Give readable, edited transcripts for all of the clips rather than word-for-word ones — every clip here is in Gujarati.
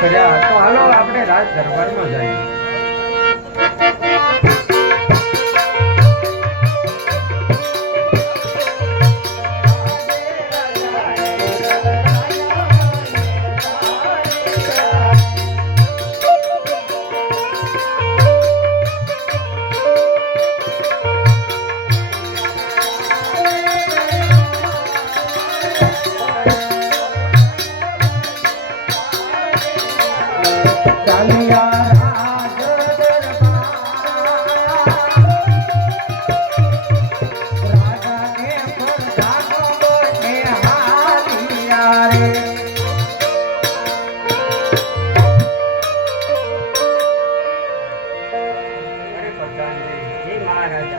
કર્યા તો હાલો આપણે રાજ દરબારમાં જઈએ.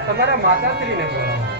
તમારા માતાશ્રીને બોલાવો.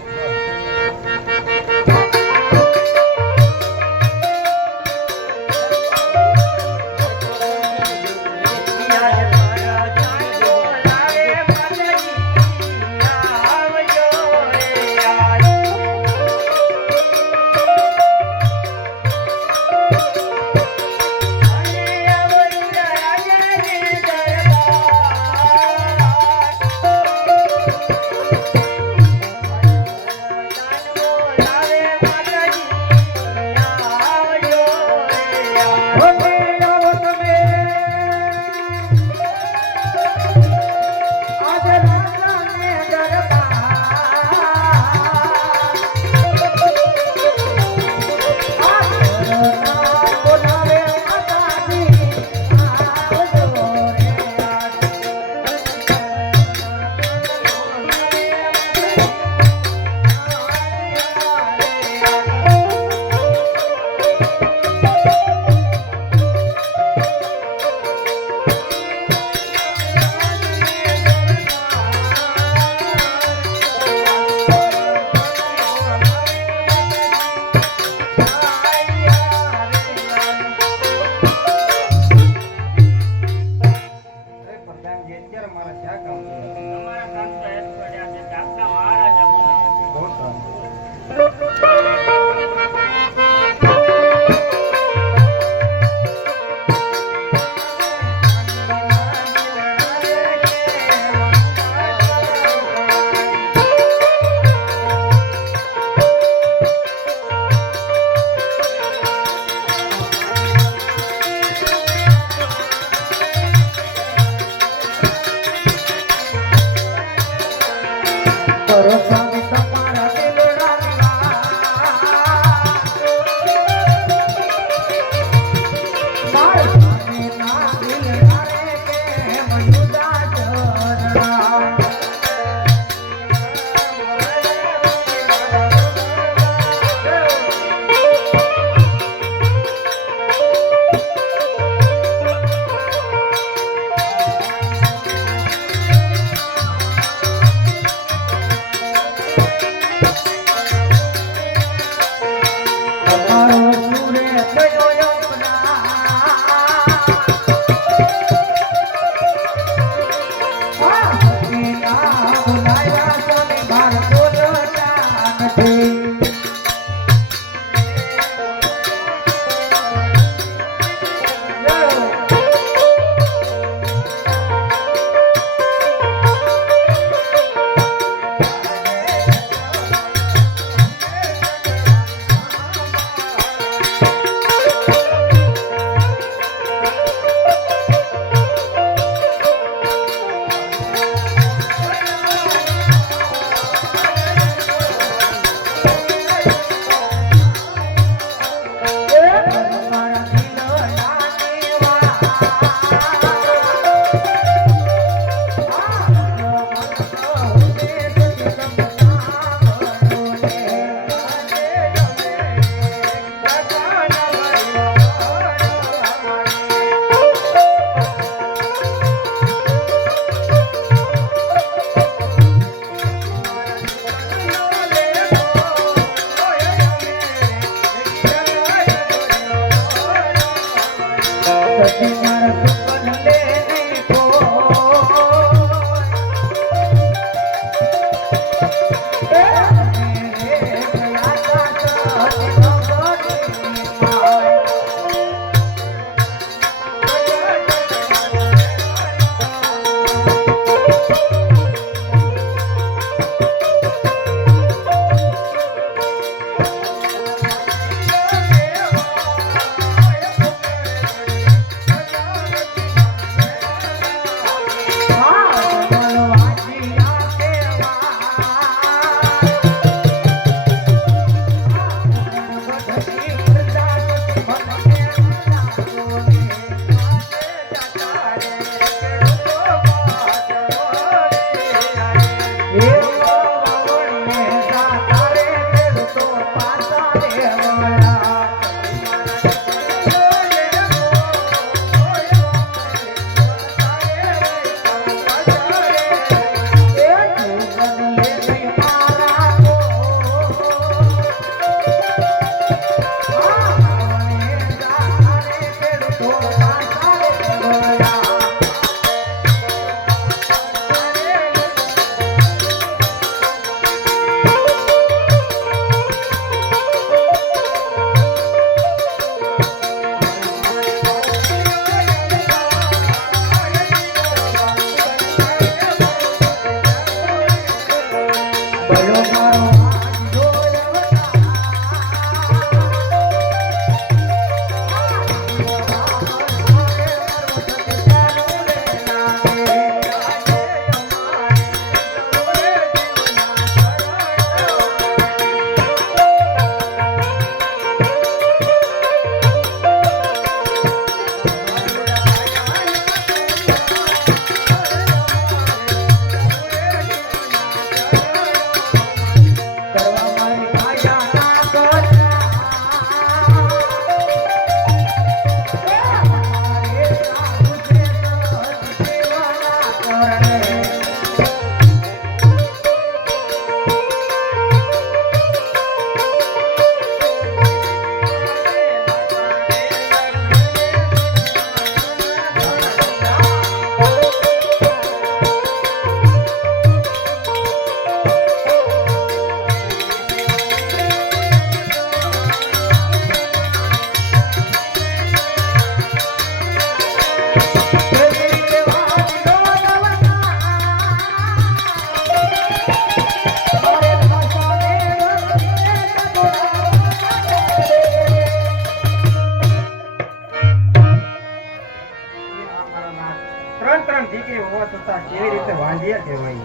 ત્રણ દીકરી હોવા છતાં કેવી રીતે વાંઢિયા કહેવાય?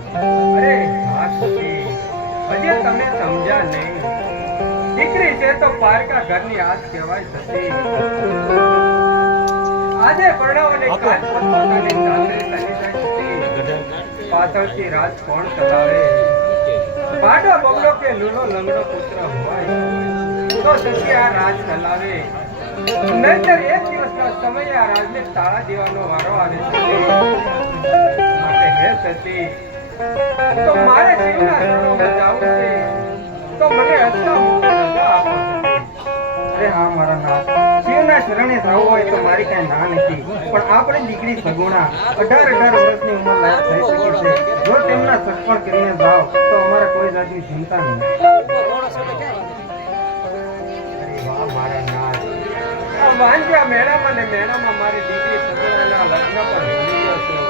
અરે હા સતી, હજી તમે સમજ્યા નહીં. દીકરી છે તો પારકા ઘરની આસ કહેવાય સતી. આજે પરણાવને કાચ પોતાની સાસરે ચાલી જાય સતી. પાછળથી રાજ કોણ ચલાવે? ભાડો બગડો કે લૂલો લંગડો પુત્ર હોય તો સતી આ રાજ ચલાવે. નહીંતર એક દિવસના સમયે આ રાજને તાળા દેવાનો વારો આવે છે. માટે હે સતી, તો મારે શિવના શરણોમાં જાવું છે તો મને રસ્તા મૂકી રજા આપો સતી. અરે હા મારા નાથ, શિવના શરણે જવું હોય તો મારી કઈ ના નથી, પણ આપણી દીકરી સગુણા 18 વર્ષની ઉંમર લાયક થઈ ચૂકી છે. જો તેમના સગપણ કરીને જાઓ તો અમારે કોઈ જાતની ચિંતા નહીં. અરે વાહ મારા નાથ, આ વાંજ્યા મેળામાં ને મેળામાં મારી દીકરી સગુણાના લગ્ન પર ભૂલી ગયો છું.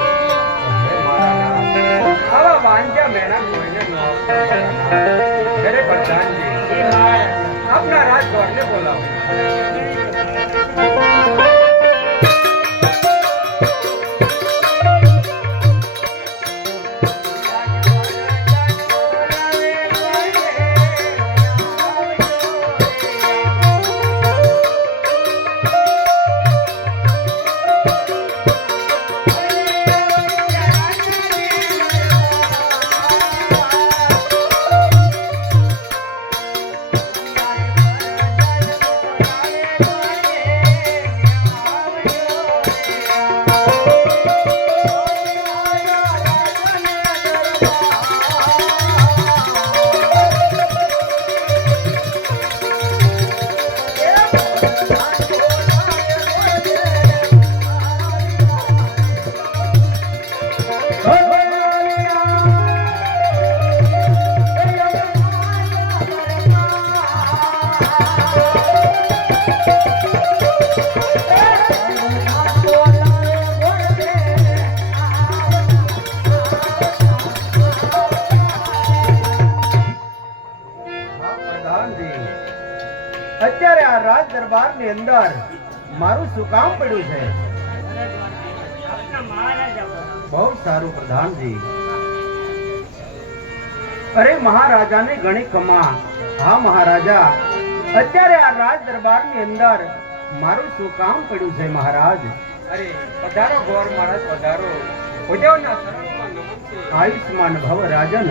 હે મારા નાથ, આવા વાંજ્યા મેળા કોઈને ન આપતા મારા નાથ. ઘરે પ્રધાનજી, આપના રાજદ્વારને બોલાવો. અત્યારે આ રાજ દરબારની અંદર મારું શું કામ પડ્યું છે? બહુ સારું પ્રધાનજી. અરે મહારાજાને ઘણી કમા. હા મહારાજા, અત્યારે આ રાજ દરબારની અંદર મારું શું કામ પડ્યું છે મહારાજ? અરે પધારો ગોર મહારાજ, પધારો. ઉદ્યોગના શરણોમાં નમન છે. આયુષ્માન ભવ રાજન.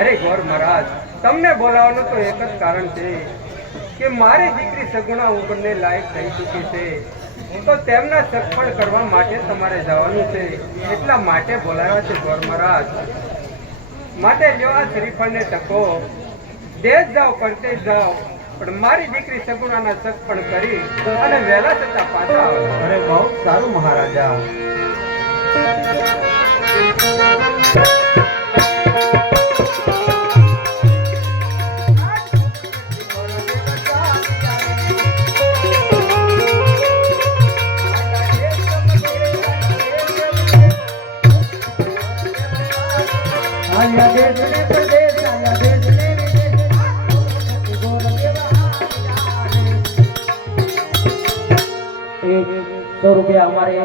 અરે ગોર મહારાજ, તમને બોલાવવાનું તો એક જ કારણ છે કે મારી દીકરી સગુણા ઉંમરને લાયક થઈ ચૂકી છે, તો તેમના સગપણ કરવા માટે તમારે જવાનું છે. એટલા માટે બોલાવ્યા છે ગોર મહારાજ. માટે જો આ શ્રીફળને ટકો દેશ જાઓ પરતે જાઓ, પણ મારી દીકરી સગુણાના સગપણ કરી અને વહેલા થતા પાછા આવો. અરે બહુ સારું મહારાજા. ₹100 हमारे